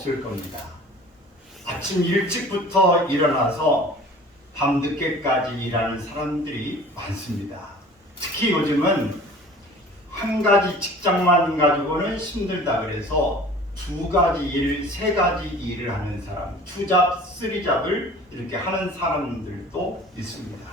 없을 겁니다. 아침 일찍부터 일어나서 밤늦게까지 일하는 사람들이 많습니다. 특히 요즘은 한 가지 직장만 가지고는 힘들다 그래서 두 가지 일, 세 가지 일을 하는 사람, 투잡, 쓰리잡을 이렇게 하는 사람들도 있습니다.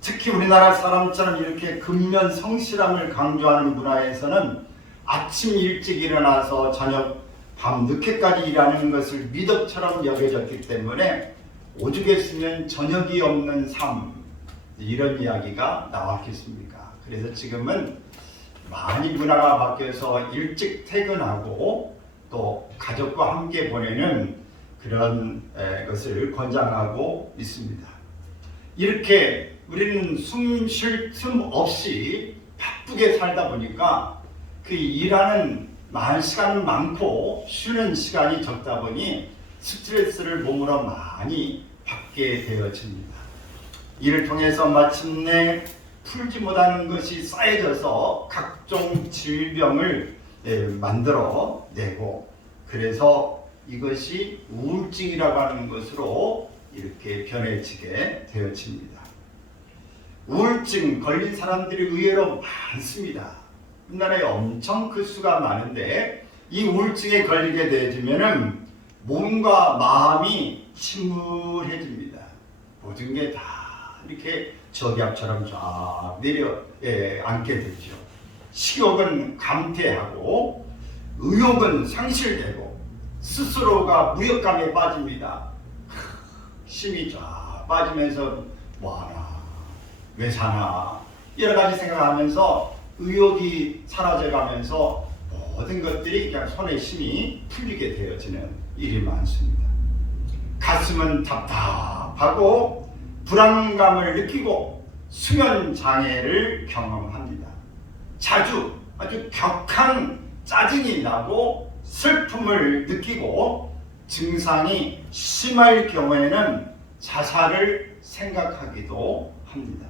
특히 우리나라 사람처럼 이렇게 근면 성실함을 강조하는 문화에서는 아침 일찍 일어나서 저녁 밤 늦게까지 일하는 것을 미덕처럼 여겨졌기 때문에 오죽에 쓰면 저녁이 없는 삶, 이런 이야기가 나왔겠습니까? 그래서 지금은 많이 문화가 바뀌어서 일찍 퇴근하고 또 가족과 함께 보내는 그런 것을 권장하고 있습니다. 이렇게 우리는 숨 쉴 틈 없이 바쁘게 살다 보니까 그 일하는 시간은 많고 쉬는 시간이 적다 보니 스트레스를 몸으로 많이 받게 되어집니다. 이를 통해서 마침내 풀지 못하는 것이 쌓여져서 각종 질병을 만들어내고, 그래서 이것이 우울증이라고 하는 것으로 이렇게 변해지게 되어집니다. 우울증 걸린 사람들이 의외로 많습니다. 우리나라에 엄청 그 수가 많은데 이 우울증에 걸리게 되면은 몸과 마음이 침울해집니다. 모든 게 다 이렇게 저기압처럼 쫙 내려 앉게 되죠. 식욕은 감퇴하고 의욕은 상실되고 스스로가 무력감에 빠집니다. 힘이 쫙 빠지면서 뭐하나, 왜 사나, 여러 가지 생각하면서 의욕이 사라져가면서 모든 것들이 그냥 손에 힘이 풀리게 되어지는 일이 많습니다. 가슴은 답답하고 불안감을 느끼고 수면 장애를 경험합니다. 자주 아주 격한 짜증이 나고 슬픔을 느끼고 증상이 심할 경우에는 자살을 생각하기도 합니다.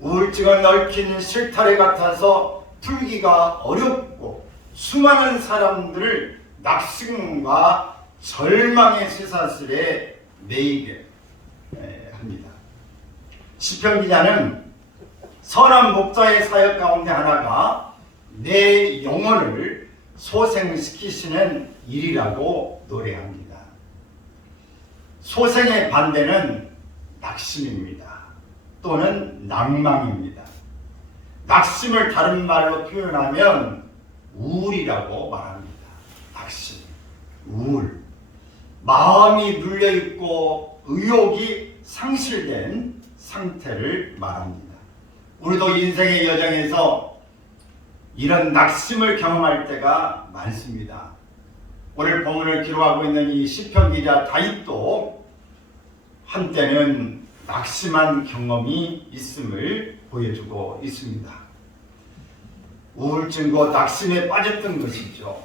우울증은 얽힌 실타래 같아서 풀기가 어렵고 수많은 사람들을 낙심과 절망의 쇠사슬에 매이게 합니다. 시편 기자는 선한 목자의 사역 가운데 하나가 내 영혼을 소생시키시는 일이라고 노래합니다. 소생의 반대는 낙심입니다. 또는 낭망입니다. 낙심을 다른 말로 표현하면 우울이라고 말합니다. 낙심, 우울. 마음이 눌려있고 의욕이 상실된 상태를 말합니다. 우리도 인생의 여정에서 이런 낙심을 경험할 때가 많습니다. 오늘 본문을 기록하고 있는 이 시편 기자 다윗도 한때는 낙심한 경험이 있음을 보여주고 있습니다. 우울증과 낙심에 빠졌던 것이죠.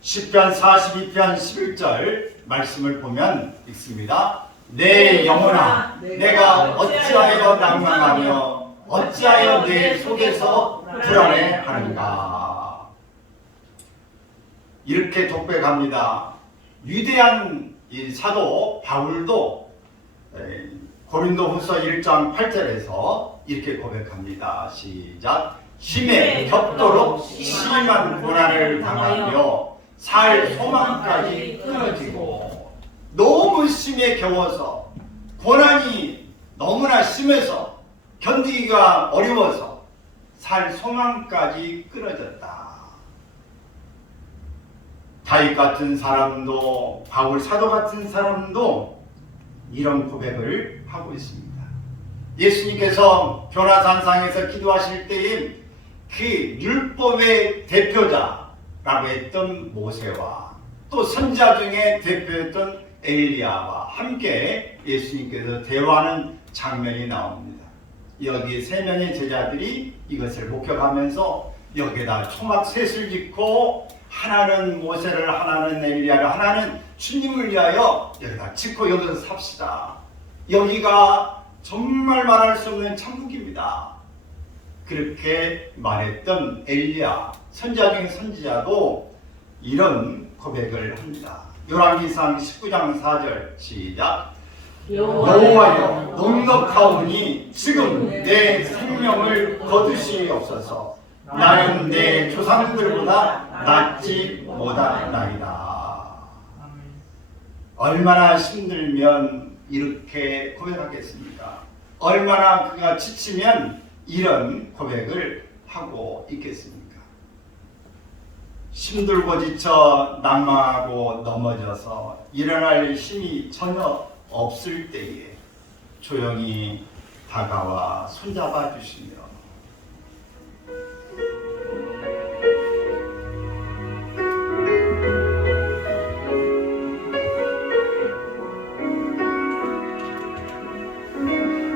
시편 42편 11절 말씀을 보면 읽습니다. 내 영혼아, 내가 어찌하여 낭망하며 어찌하여 내 속에서 불안해하는가. 이렇게 독백합니다. 위대한 이 사도 바울도 고린도후서 1장 8절에서 이렇게 고백합니다. 시작. 힘에 겹도록 심한 고난을 당하며 살 소망까지 끊어지고, 너무 심에 겨워서 고난이 너무나 심해서 견디기가 어려워서 살 소망까지 끊어졌다. 다윗 같은 사람도, 바울 사도 같은 사람도 이런 고백을 하고 있습니다. 예수님께서 변화산상에서 기도하실 때에 그 율법의 대표자라고 했던 모세와 또 선지자 중에 대표였던 엘리야와 함께 예수님께서 대화하는 장면이 나옵니다. 여기 세 명의 제자들이 이것을 목격하면서 여기에다 초막셋을 짓고 하나는 모세를, 하나는 엘리야를, 하나는 주님을 위하여 여기다 짓고 여기서 삽시다. 여기가 정말 말할 수 없는 천국입니다. 그렇게 말했던 엘리야, 선지자 중에 선지자도 이런 고백을 합니다. 열왕기상 19장 4절 시작. 여호와여 넉넉하오니 지금 내 생명을 거두시옵소서. 나는 내 조상들보다 낫지 못하나이다. 얼마나 힘들면 이렇게 고백하겠습니까? 얼마나 그가 지치면 이런 고백을 하고 있겠습니까? 힘들고 지쳐 낙망하고 넘어져서 일어날 힘이 전혀 없을 때에 조용히 다가와 손잡아 주시며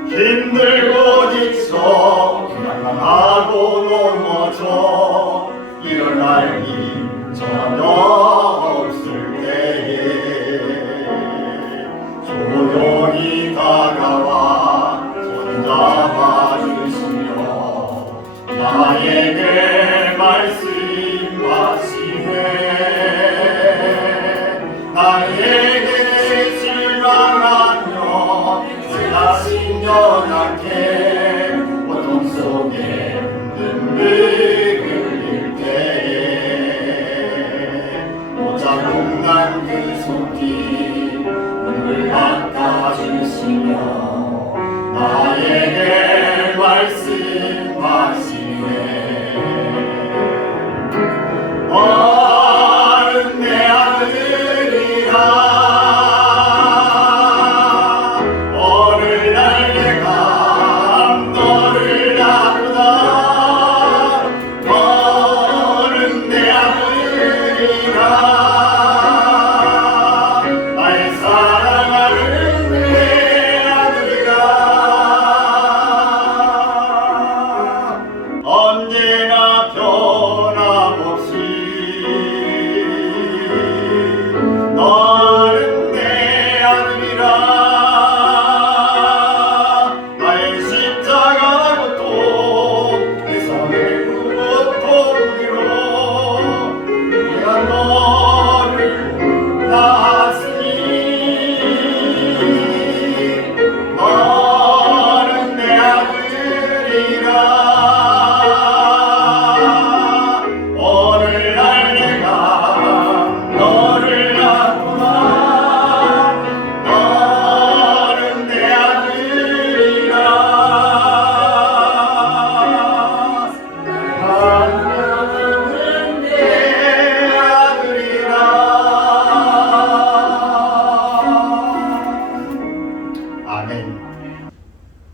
힘들고 지쳐 낙망하고 넘어져 일어날 힘 전혀 없을 때에 조용히 다가와 손잡아 주시며 나에게 말씀하시네. 나에게 실망하며 지나신 연약해 고통 속에 눈물 흘릴 때에 오자동난 그 손길 눈물 닦아주시며 나에게 말씀하시네. 너는 내 아들이라. 오늘날 내가 너를 낳구나. 너는 내 아들이라. 나의 사랑하는 내 아들이라. 언제나 변함없이 너는 내 아들이라. 나의 십자가 고통 내 삶의 그 고통으로 내가 너를 낳았으니 너는 내 아들이라. 오늘날 내가 너를 낳구나. 너는 내 아들이라. 너는 내 아들이라. 아멘.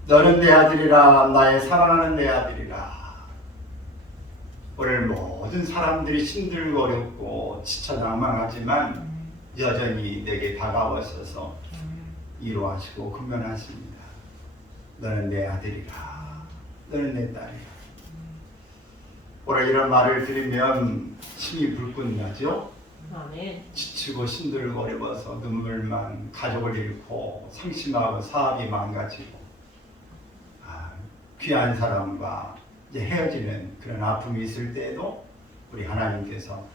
너는 내 아들이라. 나의 사랑하는 내 아들이라. 오늘 모든 사람들이 힘들고 어렵고 지쳐 낭망하지만 여전히 내게 다가오셔서 위로하시고 긍면하십니다. 너는 내 아들이라. 너는 내 딸이라. 오늘 이런 말을 들으면 힘이 불끈 나죠? 아멘. 지치고 힘들고 어려워서 눈물만 가족을 잃고 상심하고 사업이 망가지고 귀한 사람과 이제 헤어지는 그런 아픔이 있을 때에도 우리 하나님께서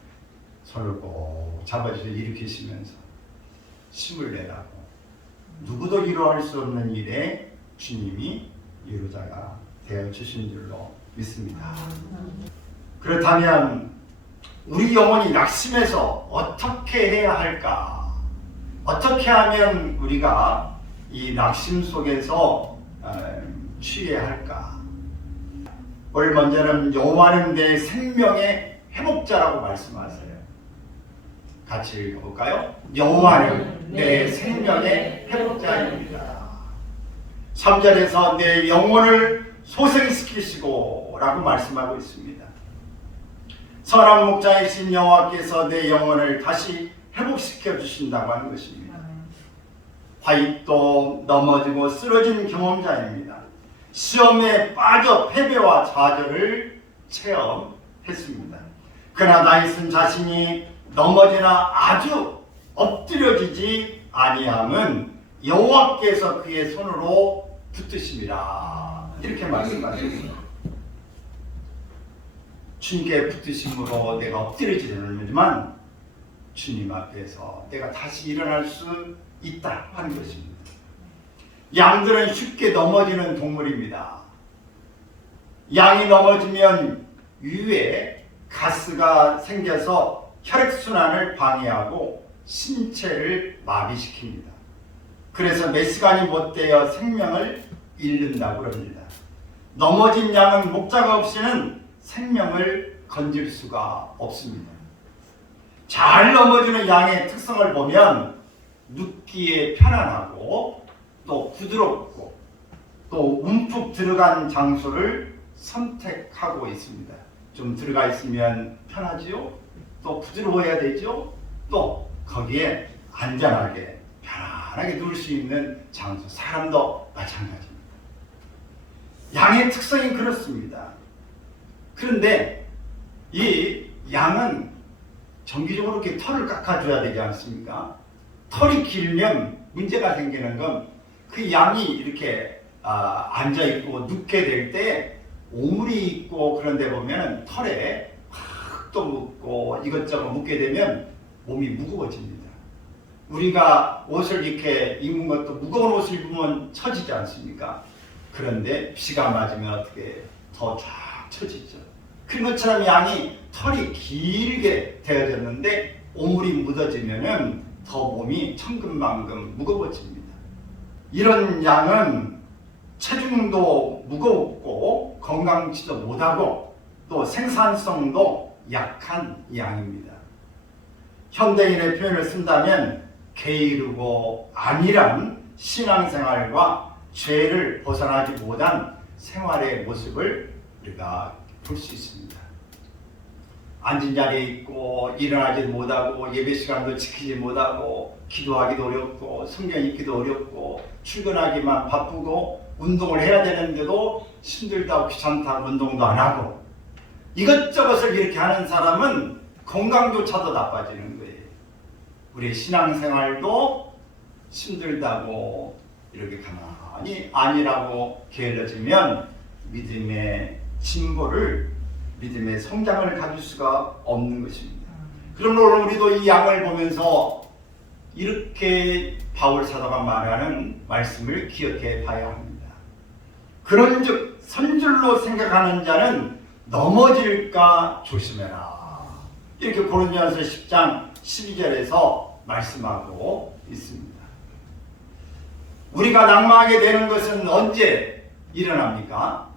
손을 꼭 잡아주셔서 일으키시면서 힘을 내라고 누구도 위로할 수 없는 일에 주님이 위로자가 되어주신 줄로 믿습니다. 그렇다면 우리 영혼이 낙심해서 어떻게 해야 할까? 어떻게 하면 우리가 이 낙심 속에서 취해야 할까? 오늘 먼저는 여호와는 내 생명의 회복자라고 말씀하세요. 같이 읽어볼까요? 여호와는 내 생명의 회복자입니다. 3절에서 내 영혼을 소생시키시고 라고 말씀하고 있습니다. 선한 목자이신 여호와께서 내 영혼을 다시 회복시켜 주신다고 하는 것입니다. 다윗도 넘어지고 쓰러진 경험자입니다. 시험에 빠져 패배와 좌절을 체험했습니다. 그러나 다윗은 자신이 넘어지나 아주 엎드려지지 아니함은 여호와께서 그의 손으로 붙드심이라 이렇게 말씀하셨습니다. 주님께 붙드심으로 내가 엎드려지지 않지만 주님 앞에서 내가 다시 일어날 수 있다 하는 것입니다. 양들은 쉽게 넘어지는 동물입니다. 양이 넘어지면 위에 가스가 생겨서 혈액순환을 방해하고 신체를 마비시킵니다. 그래서 몇 시간이 못 되어 생명을 잃는다고 합니다. 넘어진 양은 목자가 없이는 생명을 건질 수가 없습니다. 잘 넘어지는 양의 특성을 보면 눕기에 편안하고 또 부드럽고 또 움푹 들어간 장소를 선택하고 있습니다. 좀 들어가 있으면 편하지요? 또 부드러워야 되죠? 또 거기에 안전하게 편안하게 누울 수 있는 장소, 사람도 마찬가지입니다. 양의 특성이 그렇습니다. 그런데 이 양은 정기적으로 이렇게 털을 깎아줘야 되지 않습니까? 털이 길면 문제가 생기는 건 그 양이 이렇게 앉아있고 눕게 될 때 오물이 있고 그런 데 보면 털에 또 묻고 이것저것 묻게 되면 몸이 무거워집니다. 우리가 옷을 이렇게 입는 것도 무거운 옷을 입으면 처지지 않습니까? 그런데 비가 맞으면 어떻게 더 쫙 처지죠. 그런 것처럼 양이 털이 길게 되어졌는데 오물이 묻어지면은 더 몸이 천근만근 무거워집니다. 이런 양은 체중도 무겁고 건강치도 못하고 또 생산성도 약한 양입니다. 현대인의 표현을 쓴다면 게으르고 안일한 신앙생활과 죄를 벗어나지 못한 생활의 모습을 우리가 볼 수 있습니다. 앉은 자리에 있고 일어나지 못하고 예배 시간도 지키지 못하고 기도하기도 어렵고 성경 읽기도 어렵고 출근하기만 바쁘고 운동을 해야 되는데도 힘들다고 귀찮다고 운동도 안 하고 이것저것을 이렇게 하는 사람은 건강조차도 나빠지는 거예요. 우리 신앙생활도 힘들다고 이렇게 가만히 아니라고 게을러지면 믿음의 진보를 믿음의 성장을 가질 수가 없는 것입니다. 그러므로 우리도 이 양을 보면서 이렇게 바울 사도가 말하는 말씀을 기억해 봐야 합니다. 그런즉 선줄로 생각하는 자는 넘어질까 조심해라. 이렇게 고린도전서 10장 12절에서 말씀하고 있습니다. 우리가 낭망하게 되는 것은 언제 일어납니까?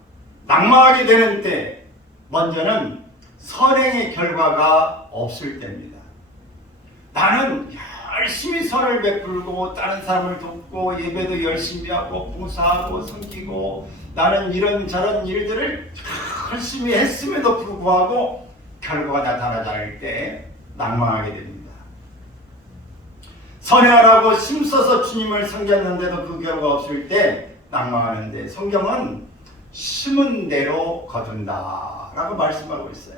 낭망하게 되는 때 먼저는 선행의 결과가 없을 때입니다. 나는 열심히 선을 베풀고 다른 사람을 돕고 예배도 열심히 하고 봉사하고 섬기고 나는 이런저런 일들을 열심히 했음에도 불구하고 결과가 나타나지 않을 때 낭망하게 됩니다. 선행하라고 힘써서 주님을 섬겼는데도 그 결과 없을 때 낭망하는데 성경은 심은 대로 거둔다 라고 말씀하고 있어요.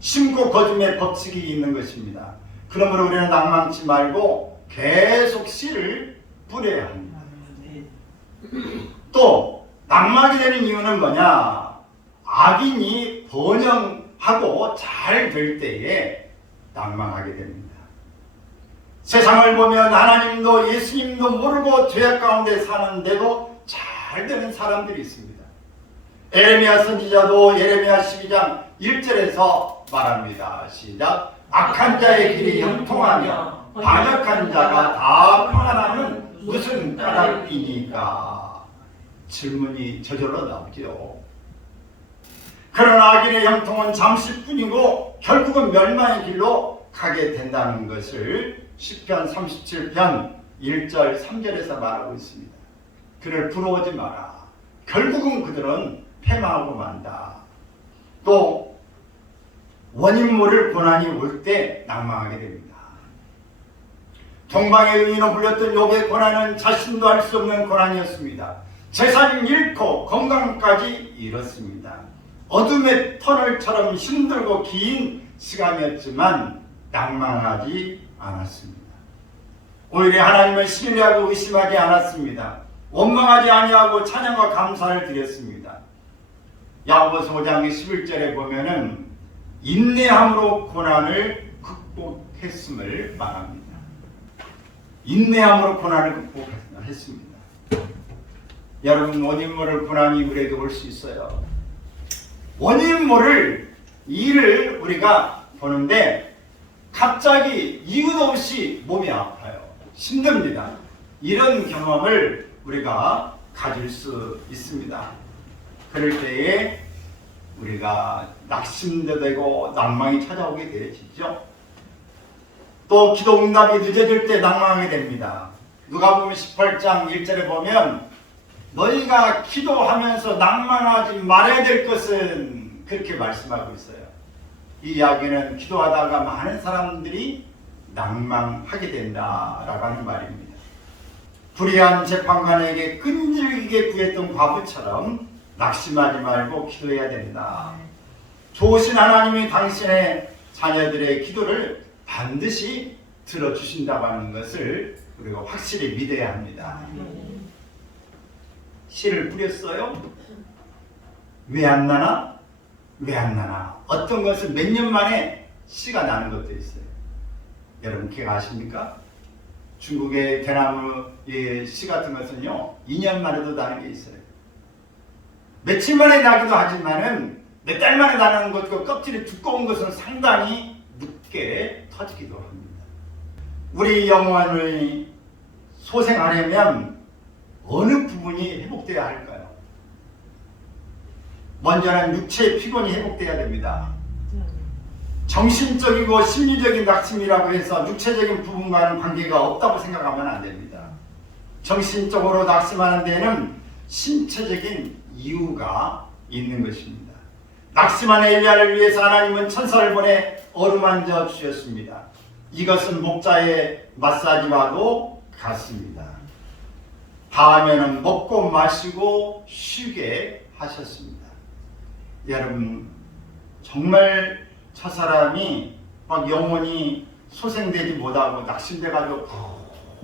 심고 거둠의 법칙이 있는 것입니다. 그러므로 우리는 낭망치 말고 계속 씨를 뿌려야 합니다. 또 낭망이 되는 이유는 뭐냐? 악인이 번영하고 잘 될 때에 낭망하게 됩니다. 세상을 보면 하나님도 예수님도 모르고 죄악 가운데 사는데도 잘 되는 사람들이 있습니다. 에레미야 선지자도 예레미야 12장 1절에서 말합니다. 시작. 악한 자의 길이 형통하며 반역한 자가 다 평안하면 무슨 까닭이니까? 질문이 저절로 나오죠. 그러나 악인의 형통은 잠시뿐이고 결국은 멸망의 길로 가게 된다는 것을 시편 37편 1절 3절에서 말하고 있습니다. 그를 부러워하지 마라. 결국은 그들은 패망하고 만다. 또 원인 모를 고난이 올 때 낭망하게 됩니다. 동방의 의인으로 불렸던 욥의 고난은 자신도 알 수 없는 고난이었습니다. 재산 잃고 건강까지 잃었습니다. 어둠의 터널처럼 힘들고 긴 시간이었지만 낭망하지 않았습니다. 오히려 하나님을 신뢰하고 의심하지 않았습니다. 원망하지 아니하고 찬양과 감사를 드렸습니다. 야고보서 5장 11절에 보면은 인내함으로 고난을 극복해 극복했음을 말합니다. 인내함으로 고난을 극복했습니다. 여러분, 원인 모를 고난이 우리에게 올 수 있어요. 원인 모를 일을 우리가 보는데 갑자기 이유도 없이 몸이 아파요. 힘듭니다. 이런 경험을 우리가 가질 수 있습니다. 그럴 때에 우리가 낙심도 되고 낭망이 찾아오게 되어지죠. 또 기도 응답이 늦어질 때 낭망하게 됩니다. 누가복음 18장 1절에 보면 너희가 기도하면서 낭만하지 말아야 될 것은 그렇게 말씀하고 있어요. 이 이야기는 기도하다가 많은 사람들이 낭망하게 된다라고 하는 말입니다. 불의한 재판관에게 끈질기게 구했던 과부처럼 낙심하지 말고 기도해야 된다. 좋으신 하나님이 당신의 자녀들의 기도를 반드시 들어주신다고 하는 것을 우리가 확실히 믿어야 합니다. 씨를 뿌렸어요? 왜 안 나나? 왜 안 나나? 어떤 것은 몇 년 만에 씨가 나는 것도 있어요. 여러분 기억하십니까? 중국의 대나무의 씨 같은 것은요 2년 만에도 나는 게 있어요. 며칠 만에 나기도 하지만은 몇 달 만에 나는 것과 껍질이 두꺼운 것은 상당히 늦게 터지기도 합니다. 우리 영혼을 소생하려면 어느 부분이 회복되어야 할까요? 먼저는 육체의 피곤이 회복되어야 됩니다. 정신적이고 심리적인 낙심이라고 해서 육체적인 부분과는 관계가 없다고 생각하면 안 됩니다. 정신적으로 낙심하는 데에는 신체적인 이유가 있는 것입니다. 낙심한 엘리야를 위해서 하나님은 천사를 보내 어루만져 주셨습니다. 이것은 목자의 마사지와도 같습니다. 다음에는 먹고 마시고 쉬게 하셨습니다. 여러분 정말 저 사람이 막 영혼이 소생되지 못하고 낙심돼가지고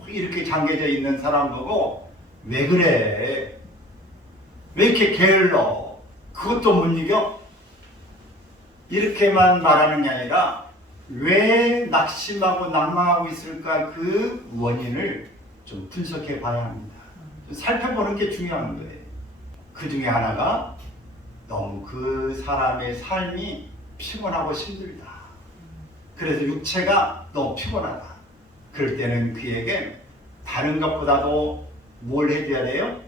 이렇게 잠겨져 있는 사람 보고 왜 그래? 왜 이렇게 게을러? 그것도 못 이겨? 이렇게만 말하는 게 아니라 왜 낙심하고 낭망하고 있을까 그 원인을 좀 분석해 봐야 합니다. 살펴보는 게 중요한 거예요. 그 중에 하나가 너무 그 사람의 삶이 피곤하고 힘들다. 그래서 육체가 너무 피곤하다. 그럴 때는 그에게 다른 것보다도 뭘 해줘야 돼요?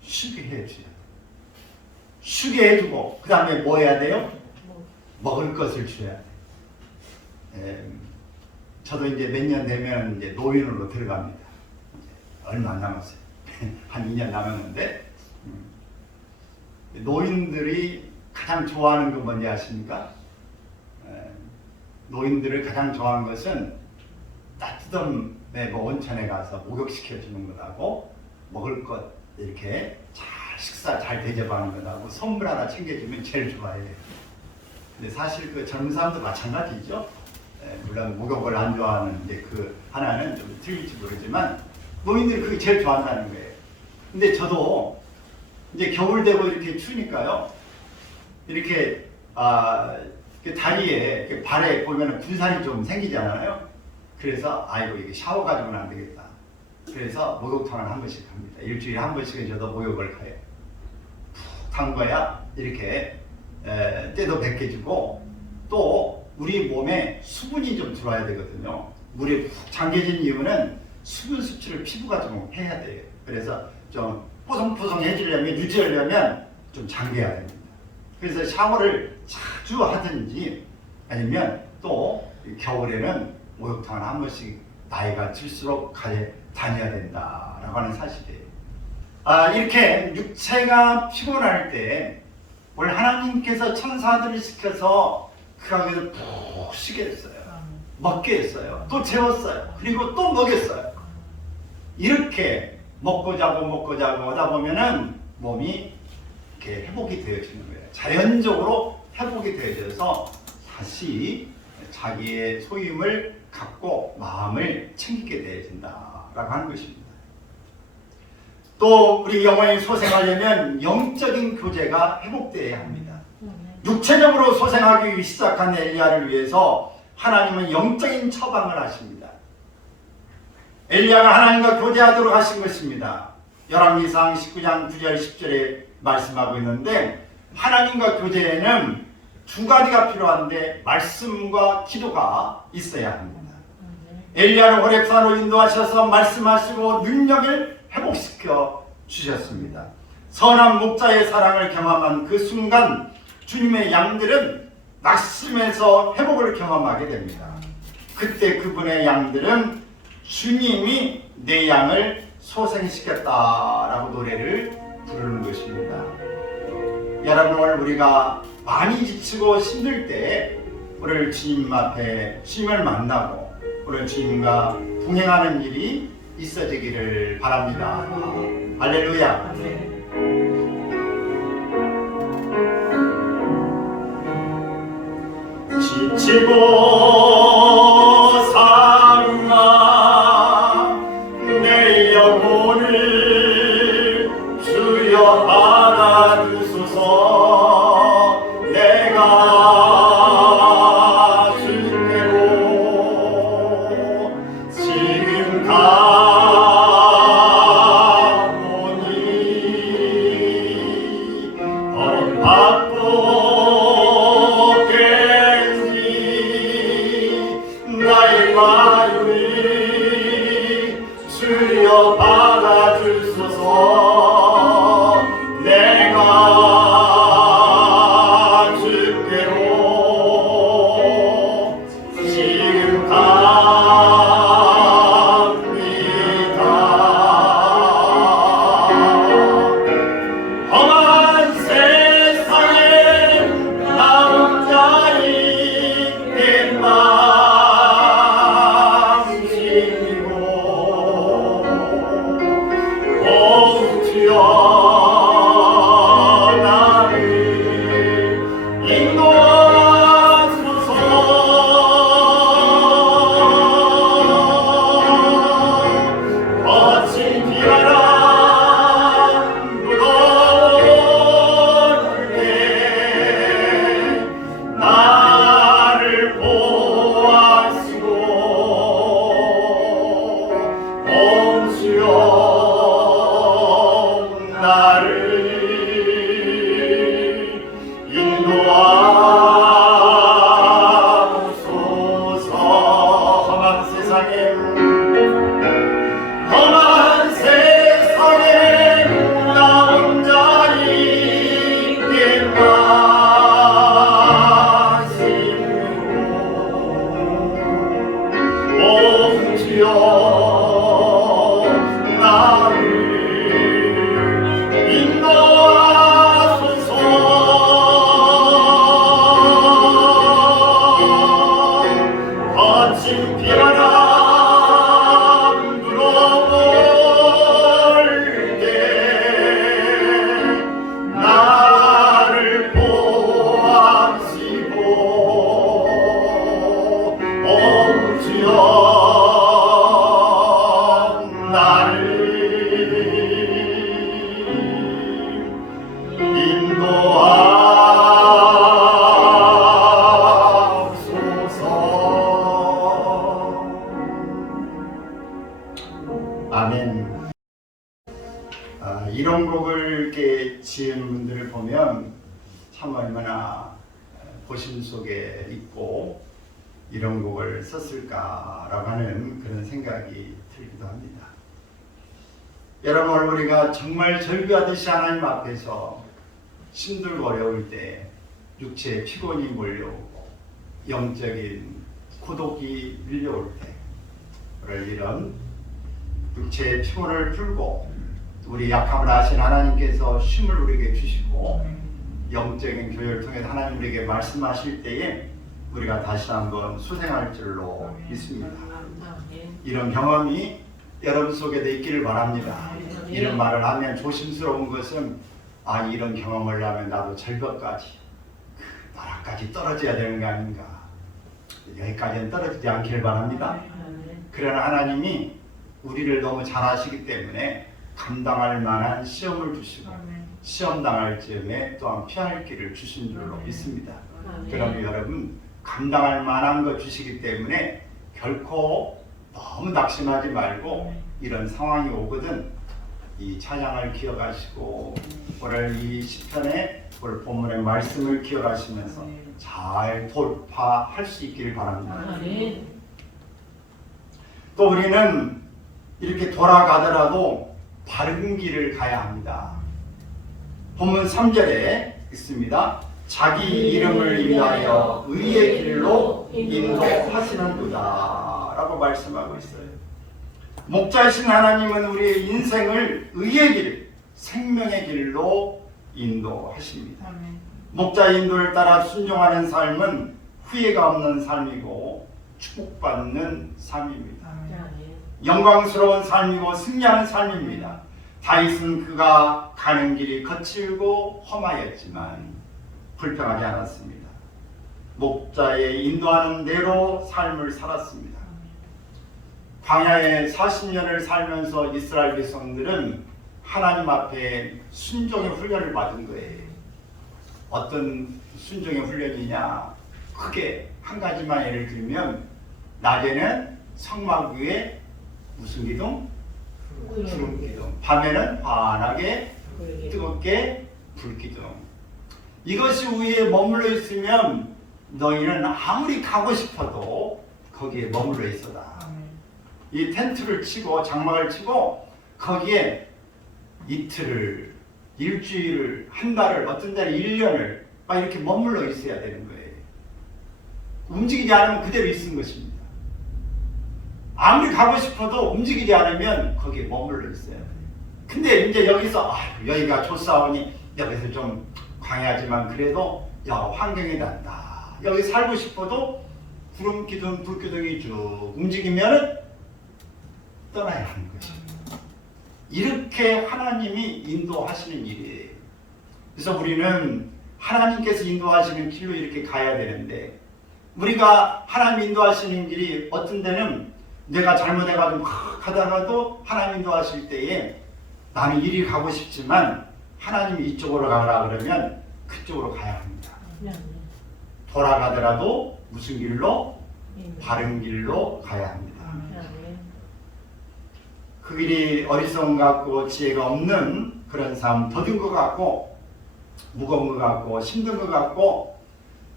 쉬게 해줘야 돼요. 쉬게 해주고 그 다음에 뭐 해야 돼요? 먹을 것을 줘야 돼요. 저도 이제 몇 년 되면 이제 노인으로 들어갑니다. 얼마 안 남았어요. 한 2년 남았는데 노인들이 가장 좋아하는 건 뭔지 아십니까? 노인들을 가장 좋아하는 것은 따뜻한 온천에 가서 목욕시켜주는 것하고 먹을 것 이렇게 잘 식사 잘 대접하는 것하고 선물 하나 챙겨주면 제일 좋아해요. 근데 사실 그 젊은 사람도 마찬가지죠. 물론 목욕을 안 좋아하는 이제 그 하나는 좀 틀릴지 모르지만 노인들이 그게 제일 좋아한다는 거예요. 근데 저도 이제 겨울 되고 이렇게 추우니까요. 이렇게 다리에 이렇게 발에 보면 군살이 좀 생기잖아요. 그래서 아이고 이게 샤워 가지고는 안 되겠다. 그래서 목욕탕을 한 번씩 합니다. 일주일에 한 번씩은 저도 목욕을 가요. 푹 담궈야 이렇게 때도 벗겨지고 또 우리 몸에 수분이 좀 들어와야 되거든요. 물이 푹 잠겨진 이유는 수분 섭취를 피부가 좀 해야 돼요. 그래서 좀 뽀송뽀송해지려면 유지하려면 좀 잠겨야 됩니다. 그래서 샤워를 자주 하든지 아니면 또 겨울에는 목욕탕을 한 번씩 나이가 들수록 다녀야 된다라고 하는 사실이에요. 이렇게 육체가 피곤할 때 원래 하나님께서 천사들을 시켜서 그 가게를 푹 쉬게 했어요. 먹게 했어요. 또 재웠어요. 그리고 또 먹였어요. 이렇게 먹고 자고 하다 보면은 몸이 이렇게 회복이 되어지는 거예요. 자연적으로 회복이 되어져서 다시 자기의 소임을 갖고 마음을 챙기게 되어진다라고 하는 것입니다. 또 우리 영혼이 소생하려면 영적인 교제가 회복되어야 합니다. 육체적으로 소생하기 시작한 엘리야를 위해서 하나님은 영적인 처방을 하십니다. 엘리야가 하나님과 교제하도록 하신 것입니다. 열왕기상 19장 9절 10절에 말씀하고 있는데 하나님과 교제에는 두 가지가 필요한데 말씀과 기도가 있어야 합니다. 엘리야를 호렙산으로 인도하셔서 말씀하시고 능력을 회복시켜 주셨습니다. 선한 목자의 사랑을 경험한 그 순간 주님의 양들은 낙심해서 회복을 경험하게 됩니다. 그때 그분의 양들은 주님이 내 양을 소생시켰다라고 노래를 부르는 것입니다. 여러분, 오늘 우리가 많이 지치고 힘들 때 오늘 주님 앞에 주님을 만나고 오늘 주님과 동행하는 일이 있어지기를 바랍니다. 할렐루야. 지치고 상나 내 영혼을 주여 받아주소서. 내가 주께로 지금 가오니 어림받고 나의 마음이 주여 받아주소서. 내가 주께로 지금 갑니다. 험한 세상에 나 혼자 있겠나. 아멘. 이런 곡을 이렇게 지은 분들을 보면 참 얼마나 고심 속에 있고 이런 곡을 썼을까라고 하는 그런 생각이 들기도 합니다. 여러분, 오늘 우리가 정말 절규하듯이 하나님 앞에서 힘들고 어려울 때 육체의 피곤이 몰려오고 영적인 고독이 밀려올 때 오늘 이런 육체의 피곤을 풀고 우리 약함을 아신 하나님께서 쉼을 우리에게 주시고 영적인 교회를 통해 하나님 우리에게 말씀하실 때에 우리가 다시 한번 수생할 줄로 믿습니다. 이런 경험이 여러분 속에도 있기를 바랍니다. 이런 말을 하면 조심스러운 것은 이런 경험을 하면 나도 절벽까지 나라까지 떨어져야 되는 거 아닌가. 여기까지는 떨어지지 않기를 바랍니다. 그러나 하나님이 우리를 너무 잘 아시기 때문에 감당할 만한 시험을 주시고 시험 당할 즈음에 또한 피할 길을 주신 줄로 믿습니다. 그러면 여러분 감당할 만한 거 주시기 때문에 결코 너무 낙심하지 말고 이런 상황이 오거든 이 찬양을 기억하시고 오늘 이 시편의 오늘 본문의 말씀을 기억하시면서 잘 돌파할 수 있기를 바랍니다. 또 우리는 이렇게 돌아가더라도 바른 길을 가야 합니다. 본문 3절에 있습니다. 자기 이름을 위하여 의의 길로 인도하시는구나 라고 말씀하고 있어요. 목자이신 하나님은 우리의 인생을 의의 길, 생명의 길로 인도하십니다. 목자의 인도를 따라 순종하는 삶은 후회가 없는 삶이고 축복받는 삶입니다. 영광스러운 삶이고 승리하는 삶입니다. 다윗은 그가 가는 길이 거칠고 험하였지만 불평하지 않았습니다. 목자의 인도하는 대로 삶을 살았습니다. 광야에 40년을 살면서 이스라엘 백성들은 하나님 앞에 순종의 훈련을 받은 거예요. 어떤 순종의 훈련이냐? 크게 한 가지만 예를 들면 낮에는 성막 위에 무슨 기둥? 구름 기둥. 밤에는 환하게 뜨겁게 불 기둥. 이것이 위에 머물러 있으면 너희는 아무리 가고 싶어도 거기에 머물러 있어라. 이 텐트를 치고 장막을 치고 거기에 이틀을, 일주일을, 한 달을, 어떤 달에 1년을 막 이렇게 머물러 있어야 되는 거예요. 움직이지 않으면 그대로 있는 것입니다. 아무리 가고 싶어도 움직이지 않으면 거기에 머물러 있어야 돼요. 근데 이제 여기서 여기가 좋사오니 여기서 좀 광야지만 그래도 환경이 난다. 여기 살고 싶어도 구름 기둥, 불 기둥이 쭉 움직이면 떠나야 하는 것입니다. 이렇게 하나님이 인도하시는 일이에요. 그래서 우리는 하나님께서 인도하시는 길로 이렇게 가야 되는데 우리가 하나님 인도하시는 길이 어떤 데는 내가 잘못해가지고 가다가도 하나님 인도하실 때에 나는 이리 가고 싶지만 하나님이 이쪽으로 가라 그러면 그쪽으로 가야 합니다. 돌아가더라도 무슨 길로? 바른 길로 가야 합니다. 그 길이 어리석은 것 같고 지혜가 없는 그런 삶, 더딘 것 같고 무거운 것 같고 힘든 것 같고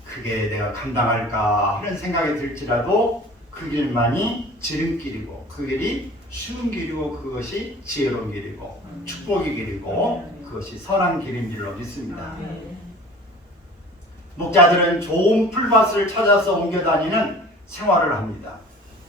그게 내가 감당할까 하는 생각이 들지라도 그 길만이 지름길이고 그 길이 쉬운 길이고 그것이 지혜로운 길이고 축복의 길이고 그것이 선한 길인 줄로 믿습니다. 목자들은 좋은 풀밭을 찾아서 옮겨 다니는 생활을 합니다.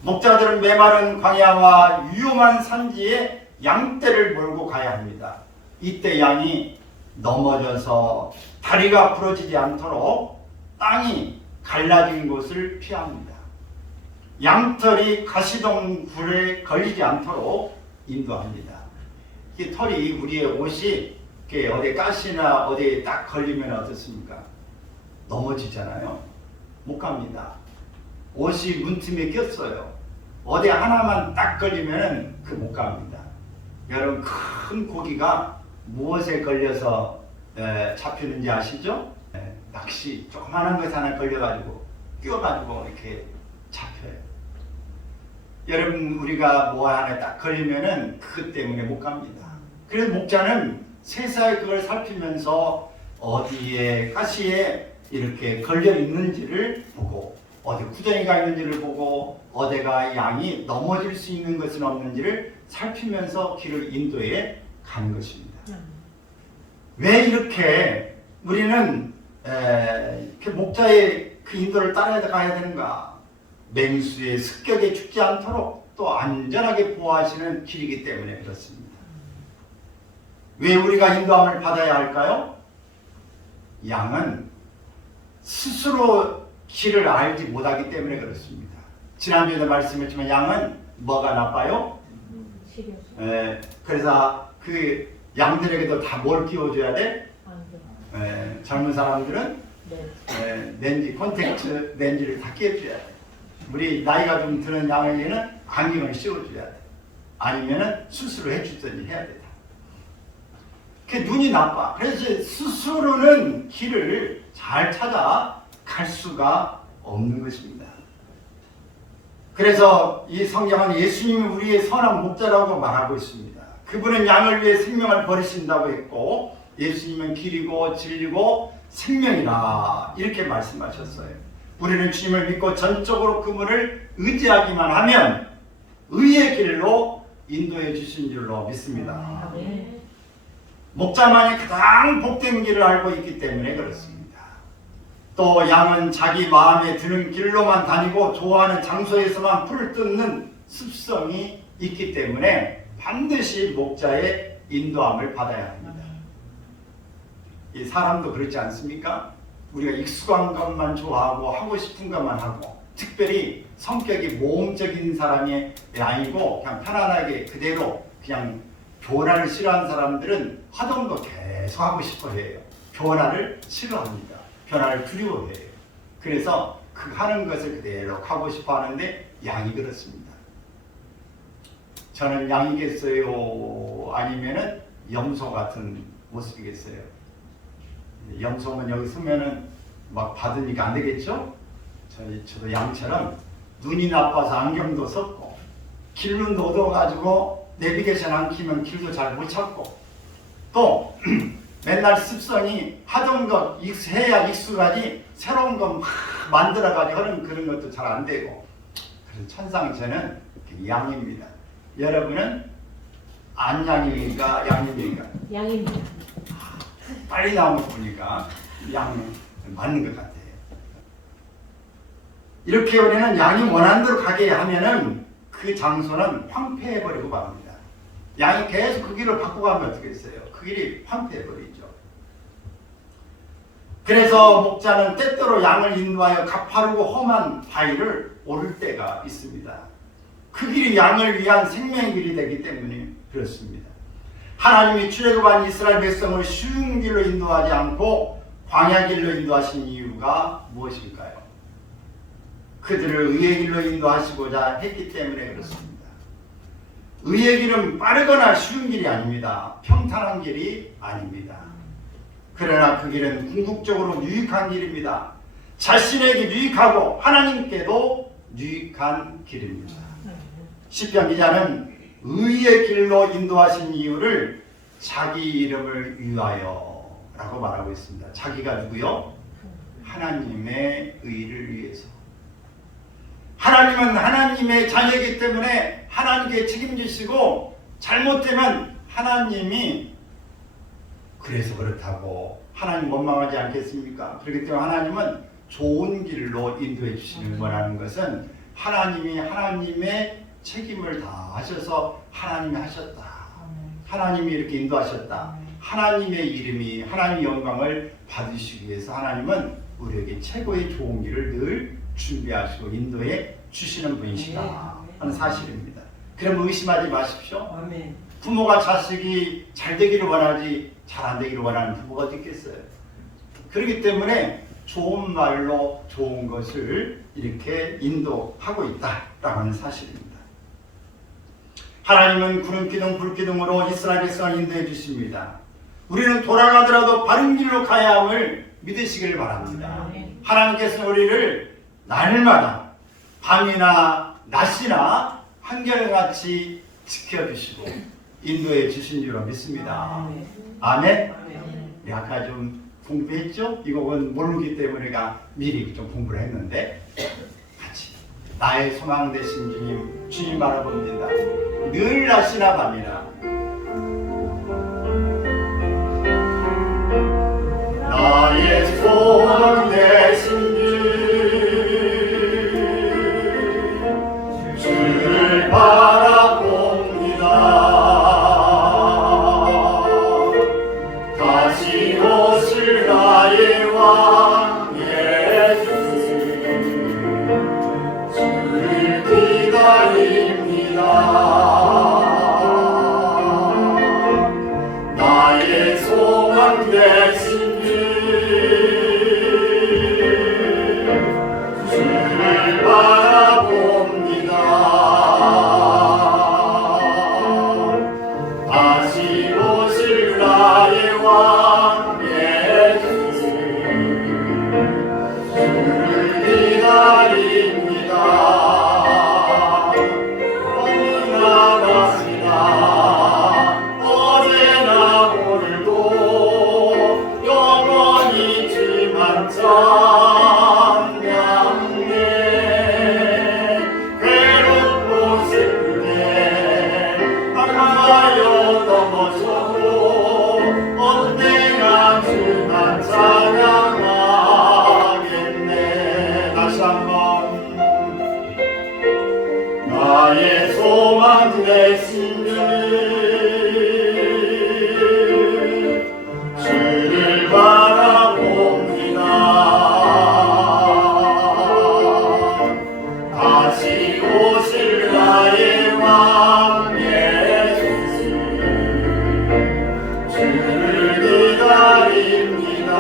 목자들은 메마른 광야와 위험한 산지에 양떼를 몰고 가야 합니다. 이때 양이 넘어져서 다리가 부러지지 않도록 땅이 갈라진 곳을 피합니다. 양털이 가시덩굴에 걸리지 않도록 인도합니다. 이 털이 우리의 옷이 어디 가시나 어디에 딱 걸리면 어떻습니까? 넘어지잖아요. 못 갑니다. 옷이 문틈에 꼈어요. 어디 하나만 딱 걸리면 못 갑니다. 여러분 큰 고기가 무엇에 걸려서 잡히는지 아시죠? 낚시 조그마한 것 하나 걸려가지고 끼워가지고 이렇게 잡혀요. 여러분 우리가 뭐 하나 딱 걸리면은 그것 때문에 못 갑니다. 그래서 목자는 세사에 그걸 살피면서 어디에 가시에 이렇게 걸려 있는지를 보고 어디 구덩이가 있는지를 보고 어디가 양이 넘어질 수 있는 것은 없는지를 살피면서 길을 인도해 가는 것입니다. 왜 이렇게 우리는 이렇게 목자의 그 인도를 따라가야 되는가? 맹수의 습격에 죽지 않도록 또 안전하게 보호하시는 길이기 때문에 그렇습니다. 왜 우리가 인도함을 받아야 할까요? 양은 스스로 길을 알지 못하기 때문에 그렇습니다. 지난주에도 말씀했지만 양은 뭐가 나빠요? 그래서 그 양들에게도 다 뭘 끼워줘야 돼? 젊은 사람들은 렌즈, 콘택트 렌즈를 다 끼워줘야 돼. 우리 나이가 좀 드는 양에게는 안경을 씌워줘야 돼. 아니면은 수술을 해주든지 해야 돼. 그 눈이 나빠. 그래서 스스로는 길을 잘 찾아 갈 수가 없는 것입니다. 그래서 이 성경은 예수님이 우리의 선한 목자라고 말하고 있습니다. 그분은 양을 위해 생명을 버리신다고 했고 예수님은 길이고 진리고 생명이라 이렇게 말씀하셨어요. 우리는 주님을 믿고 전적으로 그분을 의지하기만 하면 의의 길로 인도해 주신 줄로 믿습니다. 목자만이 가장 복된 길을 알고 있기 때문에 그렇습니다. 또 양은 자기 마음에 드는 길로만 다니고 좋아하는 장소에서만 풀을 뜯는 습성이 있기 때문에 반드시 목자의 인도함을 받아야 합니다. 이 사람도 그렇지 않습니까? 우리가 익숙한 것만 좋아하고 하고 싶은 것만 하고 특별히 성격이 모험적인 사람이 아니고 그냥 편안하게 그대로 그냥 변화를 싫어하는 사람들은 하던 거 계속 하고 싶어 해요. 변화를 싫어합니다. 변화를 두려워해요. 그래서 그 하는 것을 그대로 하고 싶어 하는데 양이 그렇습니다. 저는 양이겠어요? 아니면은 염소 같은 모습이겠어요? 염소는 여기 서면은 막 받으니까 안 되겠죠? 저도 양처럼 눈이 나빠서 안경도 썼고 길로 넣어가지고 내비게이션 안 키면 길도 잘 못 찾고 또 맨날 습성이 하던 것 해야 익숙하지 새로운 거 막 만들어가지고 하는 그런 것도 잘 안 되고 그래서 천상천은 양입니다. 여러분은 안양입니까? 양입니까? 양입니다. 빨리 나온 거 보니까 양은 맞는 것 같아요. 이렇게 우리는 양이 원하는 대로 가게 하면은 그 장소는 황폐해버리고 맙니다. 양이 계속 그 길을 바꿔가면 어떻게 했어요? 그 길이 황폐해버리죠. 그래서 목자는 때때로 양을 인도하여 가파르고 험한 바위를 오를 때가 있습니다. 그 길이 양을 위한 생명의 길이 되기 때문에 그렇습니다. 하나님이 출애굽한 이스라엘 백성을 쉬운 길로 인도하지 않고 광야 길로 인도하신 이유가 무엇일까요? 그들을 의의 길로 인도하시고자 했기 때문에 그렇습니다. 의의 길은 빠르거나 쉬운 길이 아닙니다. 평탄한 길이 아닙니다. 그러나 그 길은 궁극적으로 유익한 길입니다. 자신에게 유익하고 하나님께도 유익한 길입니다. 시편 기자는 의의 길로 인도하신 이유를 자기 이름을 위하여 라고 말하고 있습니다. 자기가 누구요? 하나님의 의를 위해서. 하나님은 하나님의 자녀이기 때문에 하나님께 책임지시고 잘못되면 하나님이 그래서 그렇다고 하나님 원망하지 않겠습니까? 그렇기 때문에 하나님은 좋은 길로 인도해 주시는 거라는 것은 하나님이 하나님의 책임을 다 하셔서 하나님이 하셨다. 하나님이 이렇게 인도하셨다. 하나님의 이름이 하나님의 영광을 받으시기 위해서 하나님은 우리에게 최고의 좋은 길을 늘 준비하시고 인도해 주시는 분이시다 하는 사실입니다. 그럼 의심하지 마십시오. 부모가 자식이 잘 되기를 원하지 잘 안 되기를 원하는 부모가 어디 있겠어요. 그렇기 때문에 좋은 말로 좋은 것을 이렇게 인도하고 있다라고 하는 사실입니다. 하나님은 구름기둥 불기둥으로 이스라엘 백성을 인도해 주십니다. 우리는 돌아가더라도 바른 길로 가야 함을 믿으시길 바랍니다. 하나님께서는 우리를 날마다 밤이나 낮이나 한결같이 지켜주시고 인도해 주신 줄로 믿습니다. 아멘. 우리 아까 좀 공부했죠? 이 곡은 모르기 때문에 우리가 미리 좀 공부를 했는데 같이 나의 소망 되신 주님, 주님 바라봅니다. 늘 낮이나 밤이나 나의 소망 되신 주를 바라봅니다. 다시 오실 나의 왕 예수 주를 기다립니다. 나의 소망 되신 주 다시 한번 나의 소망 되신 주를 바라봅니다. 다시 오실 나의 왕 예수 주를 기다립니다.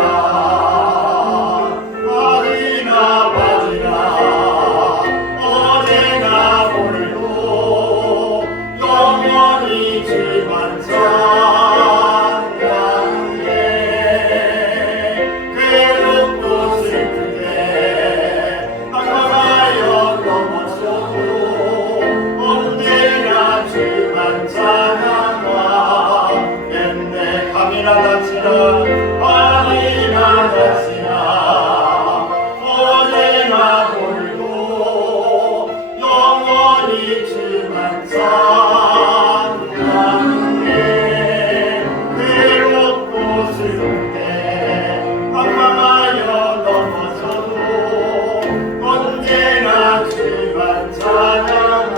어디나 빠지나 어제나 오늘도 영원히 주만 찬양해. 괴롭고 슬플 때 낙망하여 넘어져도 언제나 주만 찬양하겠네. 밤이나 낮이나 밤이나 낮이나 어제나 오늘도 영원히 주만 찬양해. 괴롭고 슬플 때 방황하여 넘어져도 언제나 주만 찬양하겠네.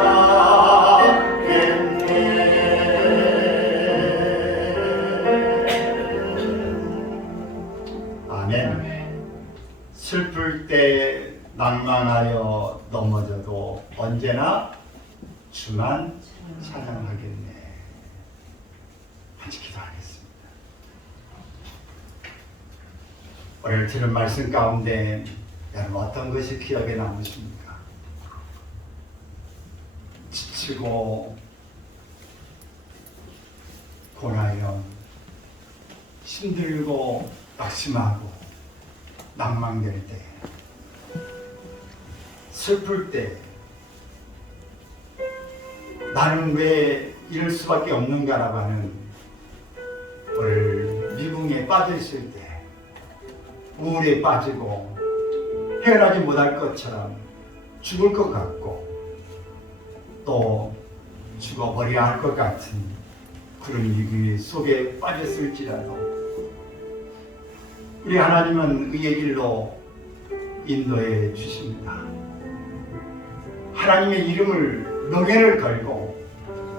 아멘. 슬플 때 낭만하여 넘어져도 언제나 주만 찬양하겠네. 같이 기도하겠습니다. 오늘 들은 말씀 가운데 여러분 어떤 것이 기억에 남으십니까? 지치고 고나여 힘들고 낙심하고 낭망될 때, 슬플 때, 나는 왜 이럴 수밖에 없는가라고 하는 오늘 미궁에 빠져 있을 때, 우울에 빠지고 헤어나지 못할 것처럼 죽을 것 같고 또 죽어버려야 할 것 같은 그런 미궁 속에 빠졌을지라도 우리 하나님은 의의 길로 인도해 주십니다. 하나님의 이름을 명예를 걸고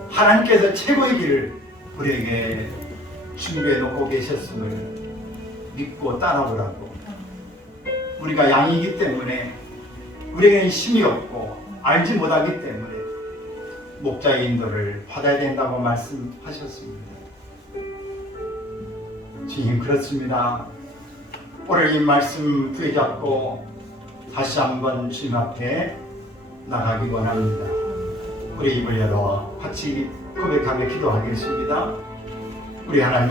하나님께서 최고의 길을 우리에게 준비해 놓고 계셨음을 믿고 따라오라고. 우리가 양이기 때문에 우리에게는 힘이 없고 알지 못하기 때문에 목자의 인도를 받아야 된다고 말씀하셨습니다. 주님, 그렇습니다. 오늘 이 말씀 부여잡고 다시 한번 주님 앞에 나가기 원합니다. 우리 입을 열어 같이 고백하며 기도하겠습니다. 우리 하나님